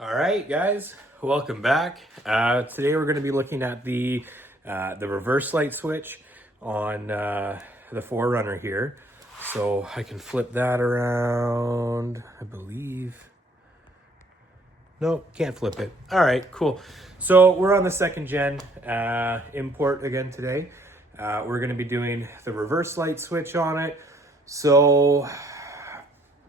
All right, guys, welcome back. Today we're going to be looking at the reverse light switch on the 4Runner here. So I can flip that around, I believe. Nope, can't flip it. All right, cool. So we're on the second gen import again today. We're going to be doing the reverse light switch on it. So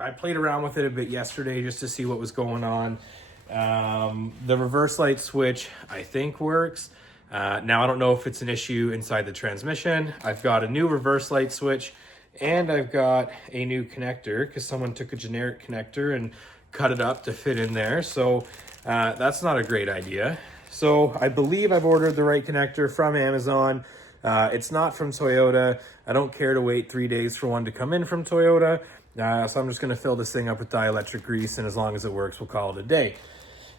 I played around with it a bit yesterday just to see what was going on. The reverse light switch, I think, works. Now, I don't know if it's an issue inside the transmission. I've got a new reverse light switch and I've got a new connector because someone took a generic connector and cut it up to fit in there. So that's not a great idea. So I believe I've ordered the right connector from Amazon. It's not from Toyota. I don't care to wait 3 days for one to come in from Toyota. So I'm just going to fill this thing up with dielectric grease, and as long as it works, we'll call it a day.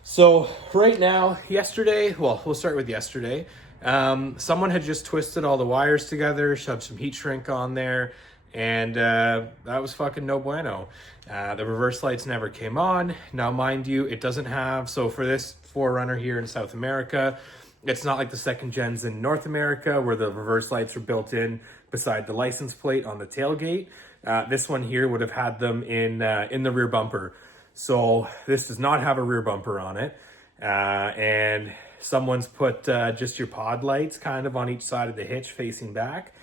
So right now, yesterday, well, we'll start with yesterday. Someone had just twisted all the wires together, shoved some heat shrink on there, and that was fucking no bueno. The reverse lights never came on. Now, mind you, it doesn't have, so for this 4Runner here in South America, it's not like the second gens in North America where the reverse lights are built in beside the license plate on the tailgate. This one here would have had them in the rear bumper. So this does not have a rear bumper on it. And someone's put just your pod lights kind of on each side of the hitch facing back.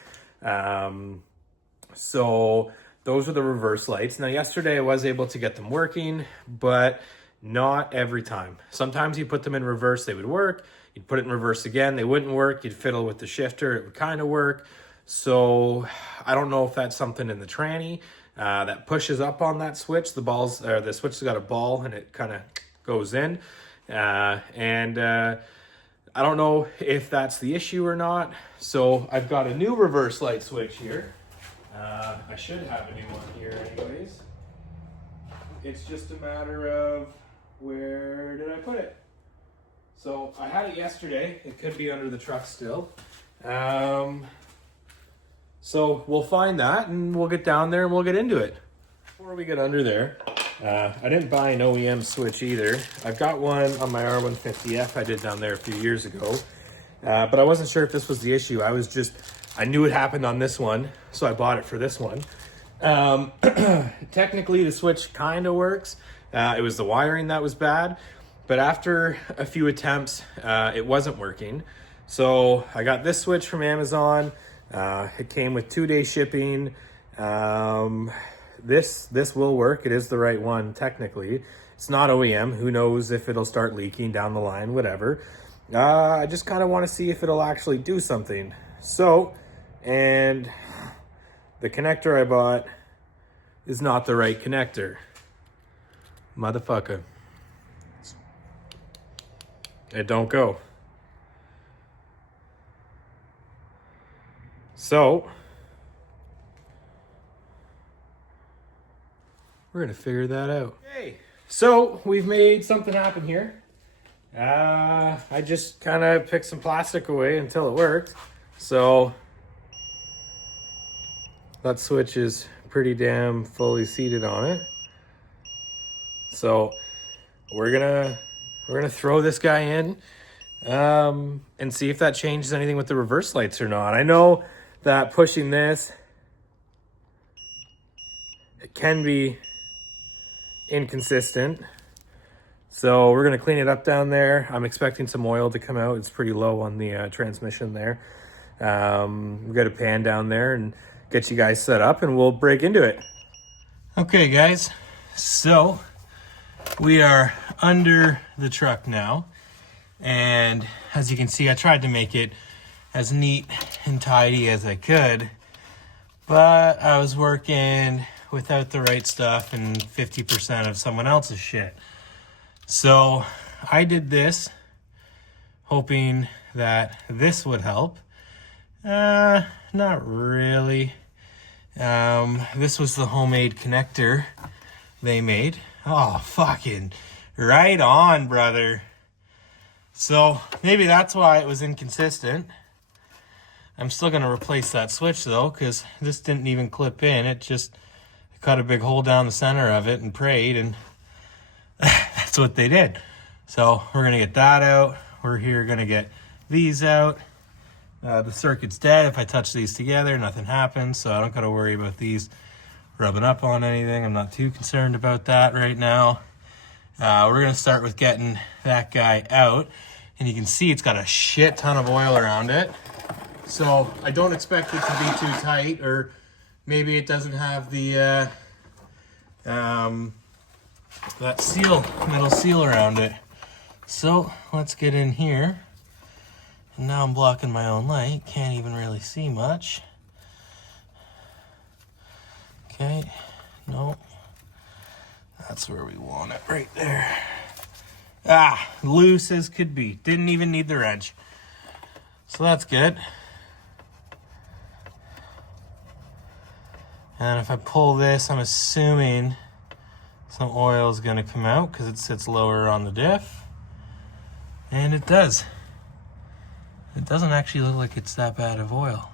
So those are the reverse lights. Now, yesterday I was able to get them working, but not every time. Sometimes you put them in reverse, they would work. You'd put it in reverse again, they wouldn't work. You'd fiddle with the shifter, it would kind of work. So I don't know if that's something in the tranny that pushes up on that switch. The switch has got a ball and it kind of goes in. I don't know if that's the issue or not. So I've got a new reverse light switch here. I should have a new one here anyways. It's just a matter of where did I put it? So I had it yesterday. It could be under the truck still. So we'll find that and we'll get down there and we'll get into it. Before we get under there, I didn't buy an OEM switch either. I've got one on my R150F I did down there a few years ago, but I wasn't sure if this was the issue. I knew it happened on this one, so I bought it for this one. Technically, the switch kind of works. It was the wiring that was bad, but after a few attempts, it wasn't working. So I got this switch from Amazon. It came with 2-day shipping. This will work. It is the right one, technically. It's not OEM. Who knows if it'll start leaking down the line, whatever. I just kind of want to see if it'll actually do something. So, and the connector I bought is not the right connector. Motherfucker. It don't go. So, we're going to figure that out. Okay, so we've made something happen here. I just kind of picked some plastic away until it worked. So, that switch is pretty damn fully seated on it. So, we're gonna throw this guy in and see if that changes anything with the reverse lights or not. I know that pushing this, it can be inconsistent. So we're going to clean it up down there. I'm expecting some oil to come out. It's pretty low on the transmission there. We've got a pan down there and get you guys set up and we'll break into it. Okay, guys. So we are under the truck now. And as you can see, I tried to make it as neat and tidy as I could, but I was working without the right stuff and 50% of someone else's shit. So I did this hoping that this would help. Not really. This was the homemade connector they made. Oh, fucking right on, brother. So maybe that's why it was inconsistent. I'm still going to replace that switch though, because this didn't even clip in. It just cut a big hole down the center of it and prayed, and that's what they did. So we're gonna get that out. We're here gonna get these out. The circuit's dead. If I touch these together, nothing happens, so I don't gotta worry about these rubbing up on anything. I'm not too concerned about that right now. We're gonna start with getting that guy out, and you can see it's got a shit ton of oil around it. So I don't expect it to be too tight, or maybe it doesn't have the that seal, metal seal around it. So let's get in here. And now I'm blocking my own light. Can't even really see much. Okay, no. That's where we want it, right there. Ah, loose as could be. Didn't even need the wrench. So that's good. And if I pull this, I'm assuming some oil is going to come out because it sits lower on the diff. And it does. It doesn't actually look like it's that bad of oil.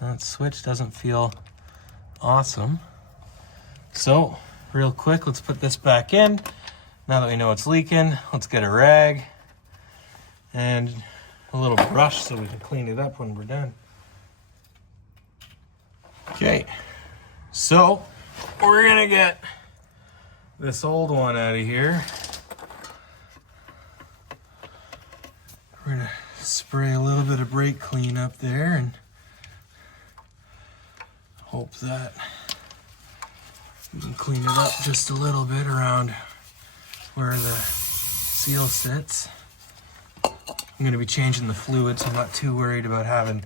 That switch doesn't feel awesome. So, real quick, let's put this back in. Now that we know it's leaking, let's get a rag and a little brush so we can clean it up when we're done. Okay, so we're gonna get this old one out of here. We're gonna spray a little bit of brake clean up there and hope that we can clean it up just a little bit around where the seal sits. I'm gonna be changing the fluid, so I'm not too worried about having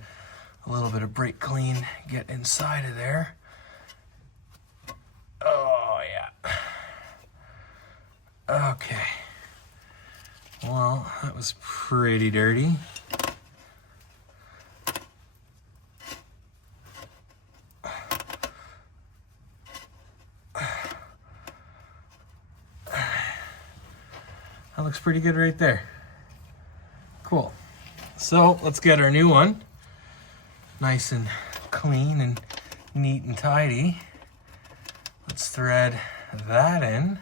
a little bit of brake clean get inside of there. Oh yeah. Okay. Well, that was pretty dirty. That looks pretty good right there. Cool. So let's get our new one. Nice and clean and neat and tidy. Let's thread that in.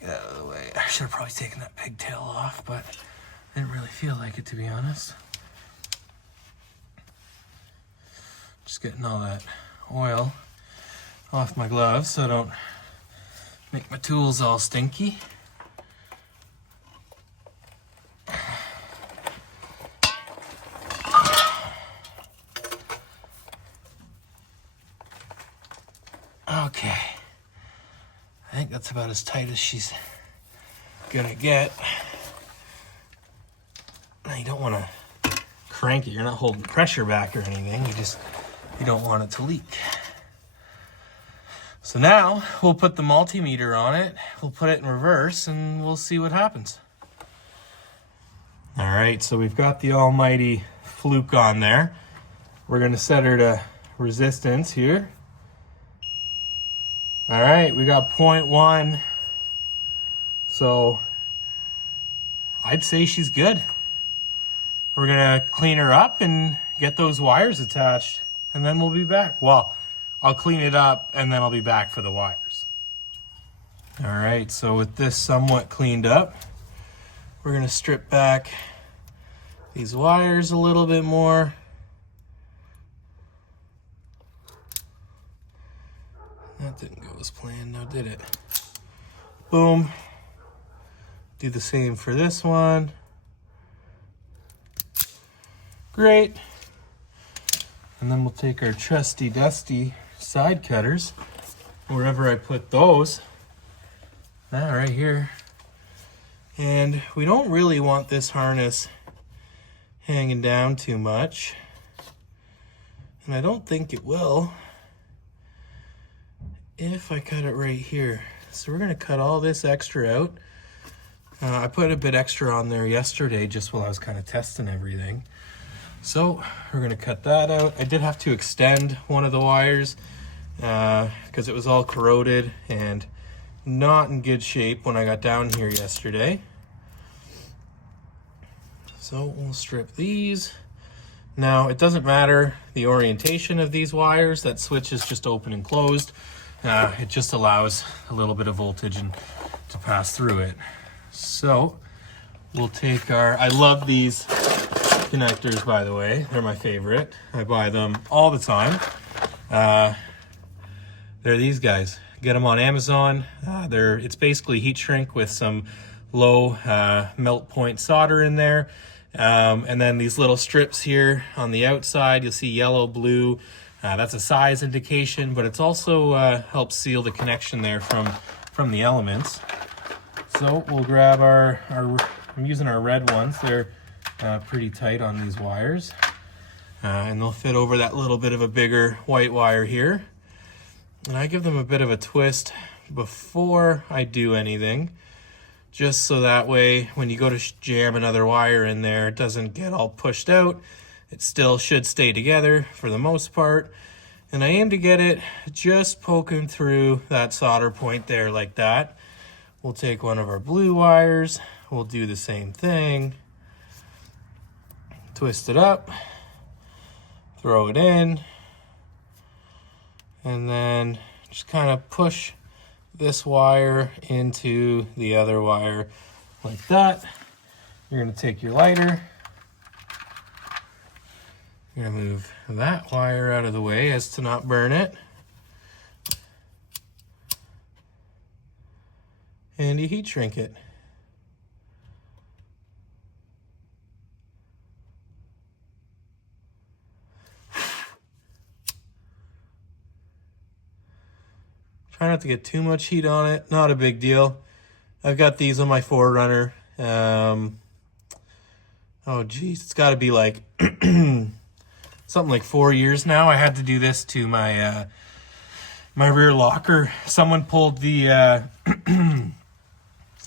Get out of the way. I should have probably taken that pigtail off, but I didn't really feel like it, to be honest. Just getting all that oil off my gloves so I don't make my tools all stinky. Okay. I think that's about as tight as she's gonna get. Now you don't want to crank it. You're not holding pressure back or anything. You don't want it to leak. So now we'll put the multimeter on it. We'll put it in reverse and we'll see what happens. All right, so we've got the almighty fluke on there. We're gonna set her to resistance here. All right, we got 0.1. So I'd say she's good. We're gonna clean her up and get those wires attached, and then we'll be back. Well, I'll clean it up and then I'll be back for the wires. All right, so with this somewhat cleaned up, we're gonna strip back these wires a little bit more. That didn't go as planned, now did it? Boom. Do the same for this one. Great. And then we'll take our trusty dusty side cutters, wherever I put those. That right here. And we don't really want this harness hanging down too much. And I don't think it will if I cut it right here. So we're gonna cut all this extra out. I put a bit extra on there yesterday just while I was kind of testing everything. So we're gonna cut that out. I did have to extend one of the wires because it was all corroded and not in good shape when I got down here yesterday. So we'll strip these. Now it doesn't matter the orientation of these wires, that switch is just open and closed. It just allows a little bit of voltage to pass through it. So we'll take I love these connectors, by the way. They're my favorite. I buy them all the time. They're these guys. Get them on Amazon. It's basically heat shrink with some low melt point solder in there. And then these little strips here on the outside, you'll see yellow, blue. That's a size indication, but it's also helps seal the connection there from the elements. So we'll grab I'm using our red ones. They're pretty tight on these wires. And they'll fit over that little bit of a bigger white wire here. And I give them a bit of a twist before I do anything, just so that way when you go to jam another wire in there, it doesn't get all pushed out. It still should stay together for the most part. And I aim to get it just poking through that solder point there like that. We'll take one of our blue wires. We'll do the same thing. Twist it up. Throw it in. And then just kind of push this wire into the other wire like that. You're going to take your lighter. You're going to move that wire out of the way as to not burn it. And you heat shrink it. Try not to get too much heat on it. Not a big deal. I've got these on my 4Runner. Oh geez, it's got to be like something like 4 years now. I had to do this to my my rear locker. Someone pulled the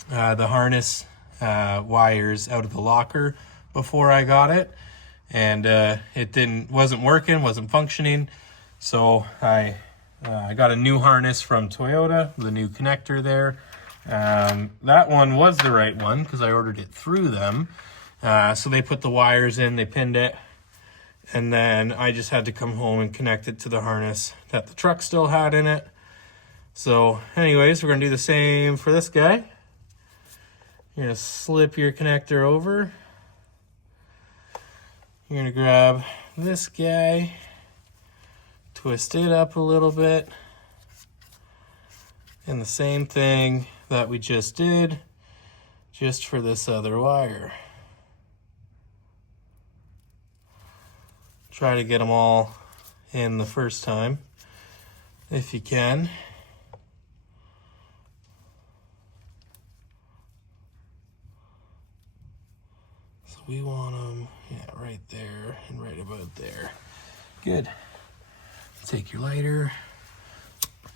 harness wires out of the locker before I got it, and it wasn't working, wasn't functioning. So I got a new harness from Toyota, the new connector there. That one was the right one because I ordered it through them. So they put the wires in, they pinned it, and then I just had to come home and connect it to the harness that the truck still had in it. So anyways, we're going to do the same for this guy. You're going to slip your connector over. You're going to grab this guy, twist it up a little bit, and the same thing that we just did, just for this other wire. Try to get them all in the first time, if you can. So we want them, yeah, right there and right about there. Good. Take your lighter,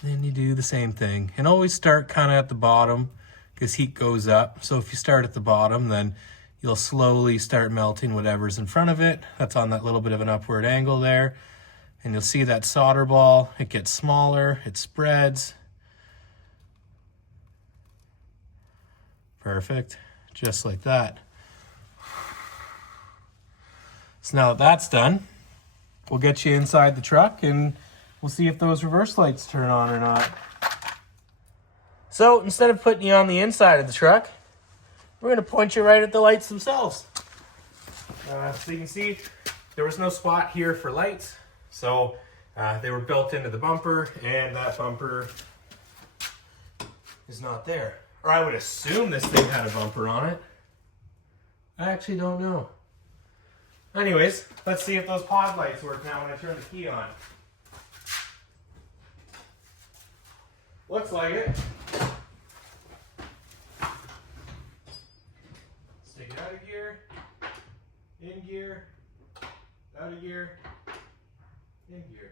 and you do the same thing. And always start kind of at the bottom because heat goes up. So if you start at the bottom, then you'll slowly start melting whatever's in front of it. That's on that little bit of an upward angle there. And you'll see that solder ball, it gets smaller, it spreads. Perfect, just like that. So now that that's done, we'll get you inside the truck and we'll see if those reverse lights turn on or not. So instead of putting you on the inside of the truck, we're going to point you right at the lights themselves. So you can see there was no spot here for lights. So they were built into the bumper, and that bumper is not there. Or I would assume this thing had a bumper on it. I actually don't know. Anyways, let's see if those pod lights work now when I turn the key on. Looks like it. Take it out of gear, in gear, out of gear, in gear.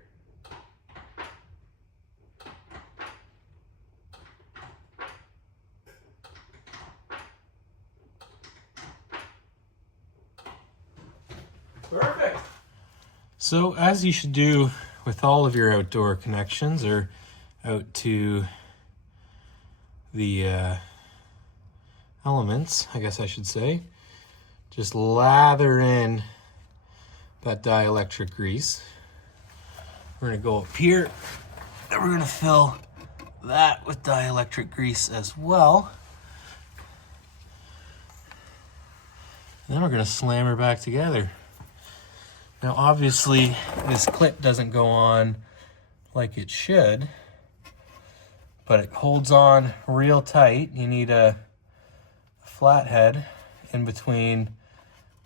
Perfect. So as you should do with all of your outdoor connections, or out to the elements, I guess I should say, just lather in that dielectric grease. We're gonna go up here and we're gonna fill that with dielectric grease as well. And then we're gonna slam her back together. Now obviously this clip doesn't go on like it should, but it holds on real tight. You need a flathead in between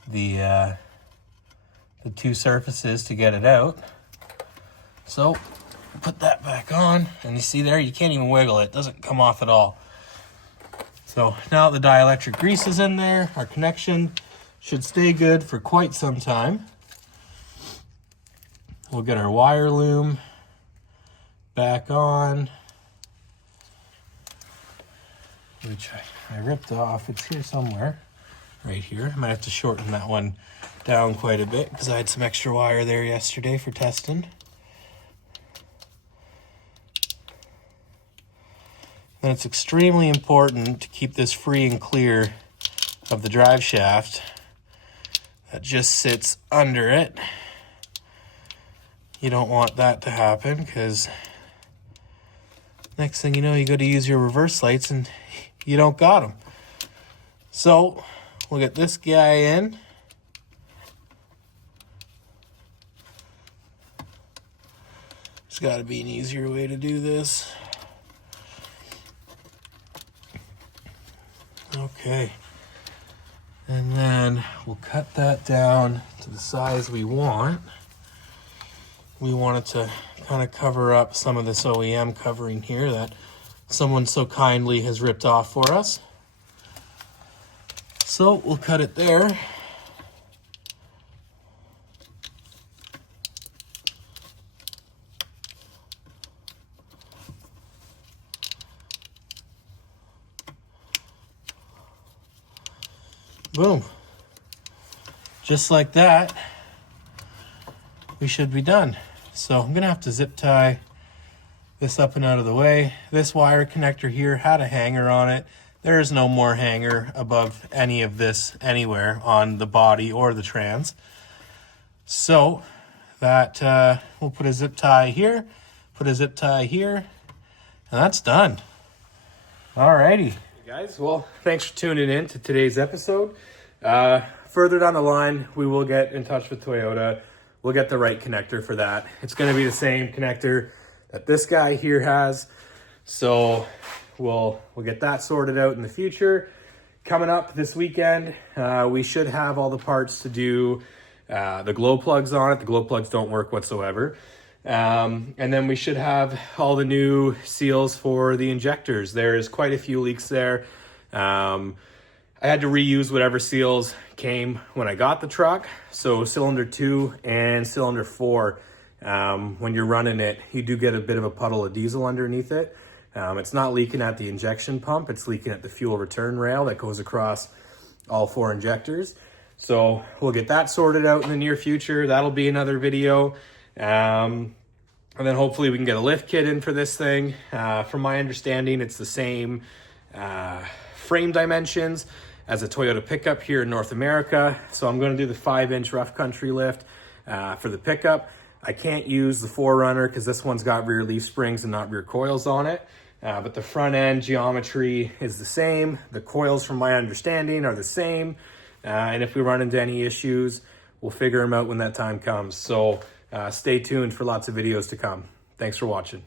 the two surfaces to get it out. So put that back on, and you see there, you can't even wiggle it. It doesn't come off at all. So now the dielectric grease is in there, our connection should stay good for quite some time. We'll get our wire loom back on, which I ripped off. It's here somewhere, right here. I might have to shorten that one down quite a bit because I had some extra wire there yesterday for testing. And it's extremely important to keep this free and clear of the drive shaft that just sits under it. You don't want that to happen, because next thing you know, you go to use your reverse lights and you don't got them. So we'll get this guy in. There's got to be an easier way to do this. Okay. And then we'll cut that down to the size we want. We want it to kind of cover up some of this OEM covering here that someone so kindly has ripped off for us. So we'll cut it there. Boom. Just like that, we should be done. So I'm gonna have to zip tie this up and out of the way. This wire connector here had a hanger on it. There is no more hanger above any of this anywhere on the body or the trans. So that we'll put a zip tie here, put a zip tie here, and that's done. Alrighty. Hey guys, well, thanks for tuning in to today's episode. Further down the line, we will get in touch with Toyota. We'll get the right connector for that. It's going to be the same connector that this guy here has. So we'll get that sorted out in the future. Coming up this weekend, we should have all the parts to do the glow plugs on it. The glow plugs don't work whatsoever. And then we should have all the new seals for the injectors. There's quite a few leaks there. I had to reuse whatever seals came when I got the truck. So cylinder 2 and cylinder 4, when you're running it, you do get a bit of a puddle of diesel underneath it. It's not leaking at the injection pump, it's leaking at the fuel return rail that goes across all 4 injectors. So we'll get that sorted out in the near future. That'll be another video. And then hopefully we can get a lift kit in for this thing. From my understanding, it's the same frame dimensions as a Toyota pickup here in North America. So I'm going to do the 5-inch rough country lift for the pickup. I can't use the 4Runner because this one's got rear leaf springs and not rear coils on it. But the front end geometry is the same. The coils, from my understanding, are the same. And if we run into any issues, we'll figure them out when that time comes. So stay tuned for lots of videos to come. Thanks for watching.